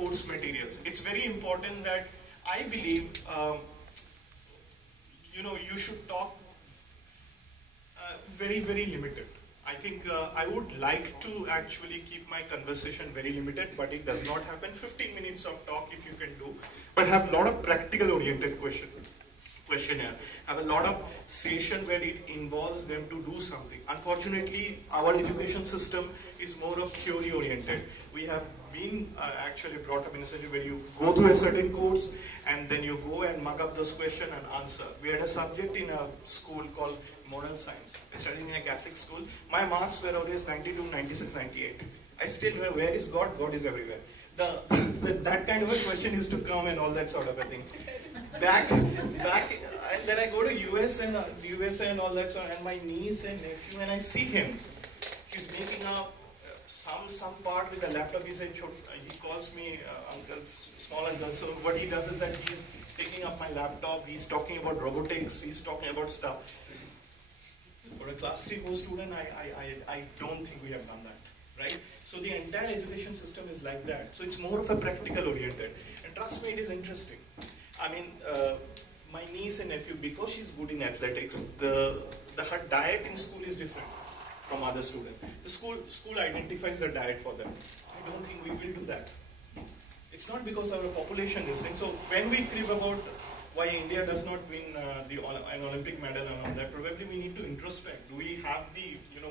course materials. It's very important that I believe, you should talk very, very limited. I think I would like to actually keep my conversation very limited, but it does not happen. 15 minutes of talk if you can do, but have a lot of practical oriented questionnaire. Have a lot of session where it involves them to do something. Unfortunately, our education system is more of theory oriented. We have been actually brought up in a situation where you go through a certain course and then you go and mug up those questions and answer. We had a subject in a school called moral science. I studied in a Catholic school. My marks were always 92, 96, 98. I still remember, where is God? God is everywhere. That kind of a question used to come and all that sort of a thing. Back, and then I go to USA and all that sort, and my niece and nephew, and I see him. He's making up some part with a laptop. He said, he calls me uncle, small uncle. So what he does is that he's taking up my laptop. He's talking about robotics. He's talking about stuff. For a class 3 course student, I don't think we have done that, right? So the entire education system is like that. So it's more of a practical oriented. And trust me, it is interesting. I mean, my niece and nephew, because she's good in athletics, her diet in school is different from other students. The school identifies the diet for them. I don't think we will do that. It's not because our population is thing. So when we crib about why India does not win an Olympic medal and all that, probably we need to introspect. Do we have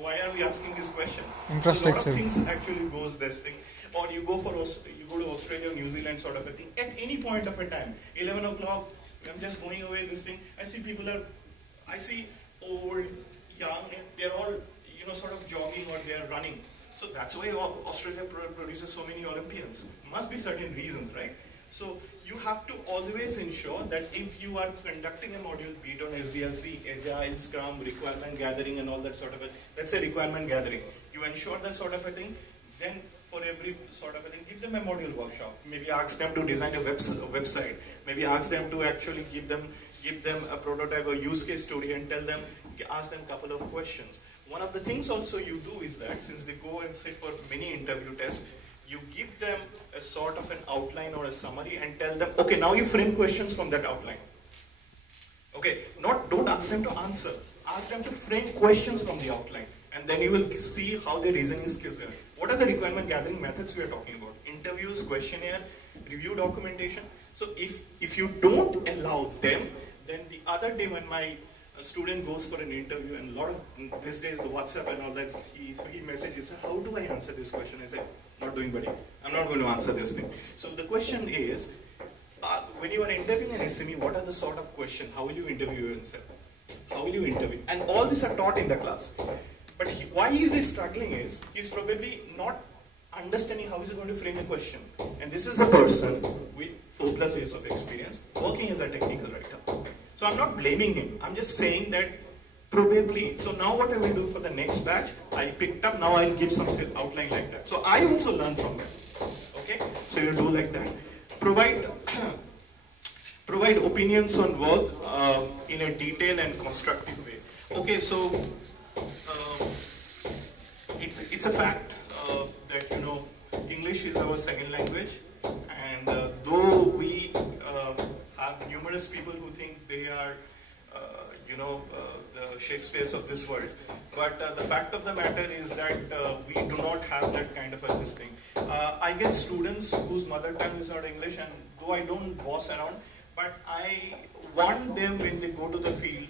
why are we asking this question? So a lot of things actually goes this thing. Or you go to Australia or New Zealand sort of a thing. At any point of a time, 11 o'clock, I'm just going away this thing. I see old, young, they're all sort of jogging or they're running. So that's why Australia produces so many Olympians. Must be certain reasons, right? So you have to always ensure that if you are conducting a module, be it on SDLC, Agile, Scrum, requirement gathering and all that sort of a, let's say requirement gathering, you ensure that sort of a thing, then for every sort of a thing, give them a module workshop. Maybe ask them to design a website. Maybe ask them to actually give them a prototype or use case story and ask them a couple of questions. One of the things also you do is that since they go and sit for many interview tests, you give them a sort of an outline or a summary and tell them, okay, now you frame questions from that outline. Okay, don't ask them to answer. Ask them to frame questions from the outline. And then you will see how their reasoning skills are. What are the requirement gathering methods we are talking about? Interviews, questionnaire, review documentation. So if you don't allow them, then the other day when my student goes for an interview, and a lot of these days the WhatsApp and all that, he messages, how do I answer this question? I said, not doing buddy. I'm not going to answer this thing. So the question is, when you are interviewing an SME, what are the sort of questions? How will you interview yourself? How will you interview? And all these are taught in the class. But why is he struggling is, he's probably not understanding how he's going to frame a question. And this is a person with 4+ years of experience working as a technical writer. So I'm not blaming him. I'm just saying that probably. So now what I will do for the next batch, I picked up, now I'll give some outline like that. So I also learn from them. Okay? So you do like that. Provide opinions on work in a detailed and constructive way. Okay, so it's a fact that English is our second language, and though we have numerous people who think they are the Shakespeares of this world, but the fact of the matter is that we do not have that kind of a this thing. I get students whose mother tongue is not English, and though I don't boss around, but I want them when they go to the field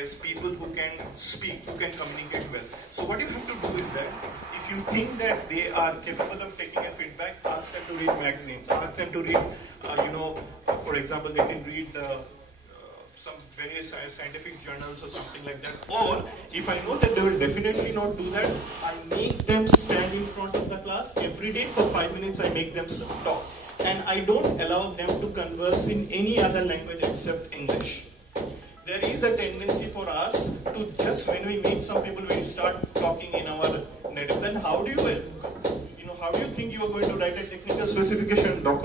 as people who can speak, who can communicate well. So what you have to do is that if you think that they are capable of taking a feedback, ask them to read magazines, ask them to read, for example, they can read some various scientific journals or something like that. Or if I know that they will definitely not do that, I make them stand in front of the class every day for 5 minutes. I make them talk, and I don't allow them to converse in any other language except English. There is a tendency for us to just, when we meet some people, we start talking in our native. Then how do you think you are going to write a technical specification document?